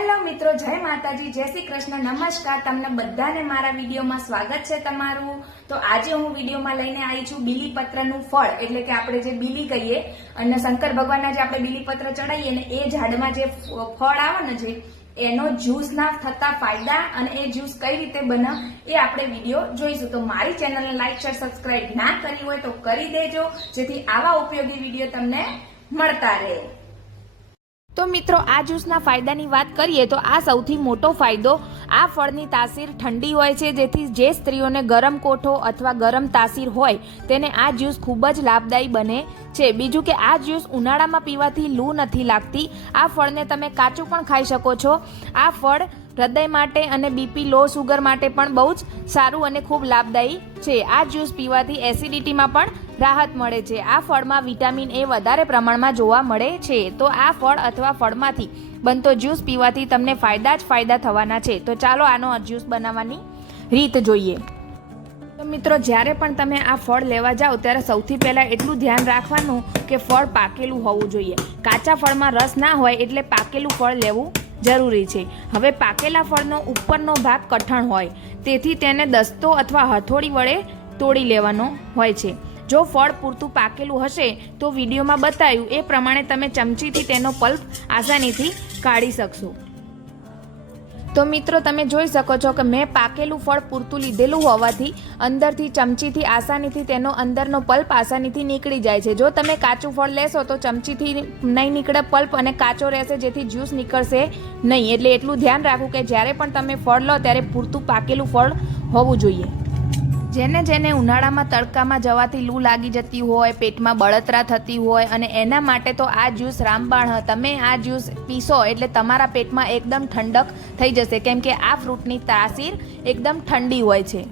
Hello મિત્રો, જય માતાજી, જય શ્રી કૃષ્ણ, નમસ્કાર. તમને બધાને મારા વિડીયોમાં સ્વાગત છે તમારું. તો આજે હું વિડીયોમાં લઈને આવી છું બીલીપત્રનું ફળ, એટલે કે આપણે જે બીલી કહીએ અને શંકર ભગવાનના જે આપણે બીલીપત્ર ચડાવીએ ને એ ઝાડમાં જે ફળ આવે ને જે એનો જ્યુસના થતા ફાયદા અને એ જ્યુસ કઈ રીતે બને એ આપણે વિડીયો જોઈશું. તો મારી ચેનલને લાઈક શેર સબસ્ક્રાઇબ ના કરી હોય તો કરી દેજો, જેથી આવા ઉપયોગી વિડીયો તમને મળતા રહે. તો મિત્રો, આ જ્યુસના ફાયદાની વાત કરીએ તો આ સૌથી મોટો ફાયદો, આ ફળની તાસીર ઠંડી હોય છે, જેથી જે સ્ત્રીઓને ગરમ કોઠો અથવા ગરમ તાસીર હોય તેને આ જ્યુસ ખૂબ જ લાભદાયી બને છે. બીજું કે આ જ્યુસ ઉનાળામાં પીવાથી લૂ નથી લાગતી. આ ફળને તમે કાચું પણ ખાઈ શકો છો. આ ફળ હૃદય માટે અને બીપી લો સુગર માટે પણ બહુ જ સારું અને ખૂબ લાભદાયી છે. આ જ્યુસ પીવાથી એસિડિટીમાં પણ રાહત મળે છે. આ ફળમાં વિટામિન એ વધારે પ્રમાણમાં જોવા મળે છે. તો આ ફળ અથવા ફળમાંથી બનતો જ્યુસ પીવાથી તમને ફાયદા જ ફાયદા થવાના છે. તો ચાલો આનો જ્યુસ બનાવવાની રીત જોઈએ. તો મિત્રો, જ્યારે પણ તમે આ ફળ લેવા જાઓ ત્યારે સૌથી પહેલાં એટલું ધ્યાન રાખવાનું કે ફળ પાકેલું હોવું જોઈએ. કાચા ફળમાં રસ ના હોય એટલે પાકેલું ફળ લેવું જરૂરી છે. હવે પાકેલા ફળનો ઉપરનો ભાગ કઠણ હોય, તેથી તેને દસ્તો અથવા હથોડી વડે તોડી લેવાનો હોય છે. જો ફળ પૂરતું પાકેલું હશે તો વિડીયોમાં બતાવ્યું એ પ્રમાણે તમે ચમચીથી તેનો પલ્પ આસાનીથી કાઢી શકશો. તો મિત્રો, તમે જોઈ શકો છો કે મેં પાકેલું ફળ પૂરતું લીધેલું હોવાથી અંદરથી ચમચીથી આસાનીથી તેનો અંદરનો પલ્પ આસાનીથી નીકળી જાય છે. જો તમે કાચું ફળ લેશો તો ચમચીથી નહીં નીકળે પલ્પ અને કાચો રહેશે, જેથી જ્યુસ નીકળશે નહીં. એટલે એટલું ધ્યાન રાખવું કે જ્યારે પણ તમે ફળ લો ત્યારે પૂરતું પાકેલું ફળ હોવું જોઈએ. જેને ઉનાળામાં તડકામાં જવાથી લૂ લાગી જતી હોય, પેટમાં બળતરા થતી હોય, અને એના માટે તો આ જ્યુસ રામબાણ. તમે આ જ્યુસ પીશો એટલે તમારા પેટમાં એકદમ ઠંડક થઈ જશે, કેમ કે આ ફ્રૂટની તાસીર એકદમ ઠંડી હોય છે.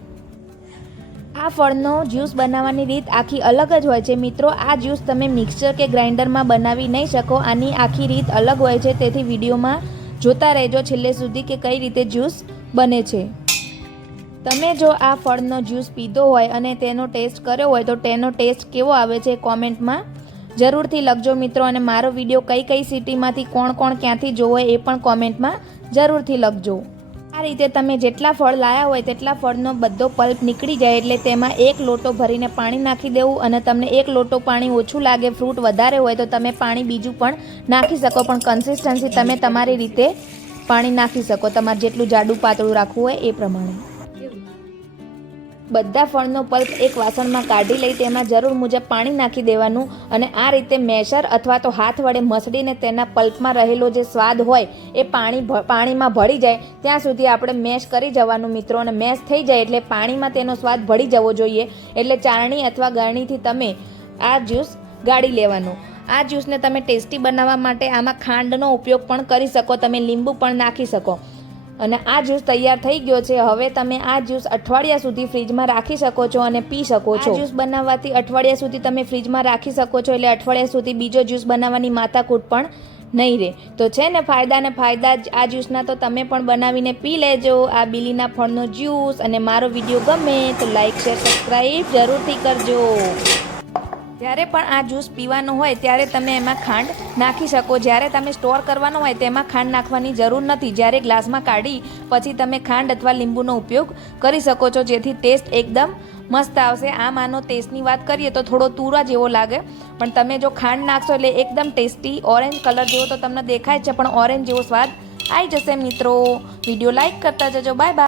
આ ફળનો જ્યુસ બનાવવાની રીત આખી અલગ જ હોય છે. મિત્રો, આ જ્યુસ તમે મિક્સર કે ગ્રાઇન્ડરમાં બનાવી નહીં શકો. આની આખી રીત અલગ હોય છે, તેથી વિડીયોમાં જોતા રહેજો છેલ્લે સુધી કે કઈ રીતે જ્યુસ બને છે. તમે જો આ ફળનો જ્યુસ પીધો હોય અને તેનો ટેસ્ટ કર્યો હોય તો તેનો ટેસ્ટ કેવો આવે છે કોમેન્ટમાં જરૂરથી લખજો મિત્રો. અને મારો વિડીયો કઈ સિટીમાંથી કોણ ક્યાંથી જોવો એ પણ કોમેન્ટમાં જરૂરથી લખજો. આ રીતે તમે જેટલા ફળ લાયા હોય તેટલા ફળનો બધો પલ્પ નીકળી જાય એટલે તેમાં 1 લોટો ભરીને પાણી નાખી દેવું. અને તમને 1 લોટો પાણી ઓછું લાગે, ફ્રૂટ વધારે હોય તો તમે પાણી બીજું પણ નાખી શકો, પણ કન્સિસ્ટન્સી તમે તમારી રીતે પાણી નાખી શકો, તમારે જેટલું જાડું પાતળું રાખવું હોય એ પ્રમાણે. બધા ફળનો પલ્પ એક વાસણમાં કાઢી લઈ તેમાં જરૂર મુજબ પાણી નાખી દેવાનું. અને આ રીતે મેશર અથવા તો હાથ વડે મસળીને તેના પલ્પમાં રહેલો જે સ્વાદ હોય એ પાણીમાં ભળી જાય ત્યાં સુધી આપણે મેશ કરી જવાનું મિત્રો. અને મેશ થઈ જાય એટલે પાણીમાં તેનો સ્વાદ ભળી જવો જોઈએ. એટલે ચાળણી અથવા ગાળણીથી તમે આ જ્યુસ ગાળી લેવાનું. આ જ્યુસને તમે ટેસ્ટી બનાવવા માટે આમાં ખાંડનો ઉપયોગ પણ કરી શકો, તમે લીંબુ પણ નાખી શકો. અને આ જ્યુસ તૈયાર થઈ ગયો છે. હવે તમે આ જ્યુસ અઠવાડિયા સુધી ફ્રીજમાં રાખી શકો છો અને પી શકો છો. આ જ્યુસ બનાવવાથી અઠવાડિયા સુધી તમે ફ્રીજમાં રાખી શકો છો, એટલે અઠવાડિયા સુધી બીજો જ્યુસ બનાવવાની માથાકૂટ પણ નહીં રહે. તો છે ને ફાયદા ને ફાયદા આ જ્યુસના, તો તમે પણ બનાવીને પી લેજો આ બીલીના ફળનો જ્યુસ. અને મારો વિડીયો ગમે તો લાઈક શેર સબસ્ક્રાઈબ જરૂરથી કરજો. જ્યારે પણ આ જ્યુસ પીવાનો હોય ત્યારે તમે એમાં ખાંડ નાખી શકો. જ્યારે તમે સ્ટોર કરવાનો હોય તેમાં ખાંડ નાખવાની જરૂર નથી. જ્યારે ગ્લાસમાં કાઢી પછી તમે ખાંડ અથવા લીંબુનો ઉપયોગ કરી શકો છો, જેથી ટેસ્ટ એકદમ મસ્ત આવશે. આમ આનો ટેસ્ટની વાત કરીએ તો થોડો તુરા જેવો લાગે, પણ તમે જો ખાંડ નાખશો એટલે એકદમ ટેસ્ટી ઓરેન્જ કલર જેવો તો તમને દેખાય છે, પણ ઓરેન્જ જેવો સ્વાદ આવી જશે મિત્રો. વિડીયો લાઈક કરતા જજો. Bye bye.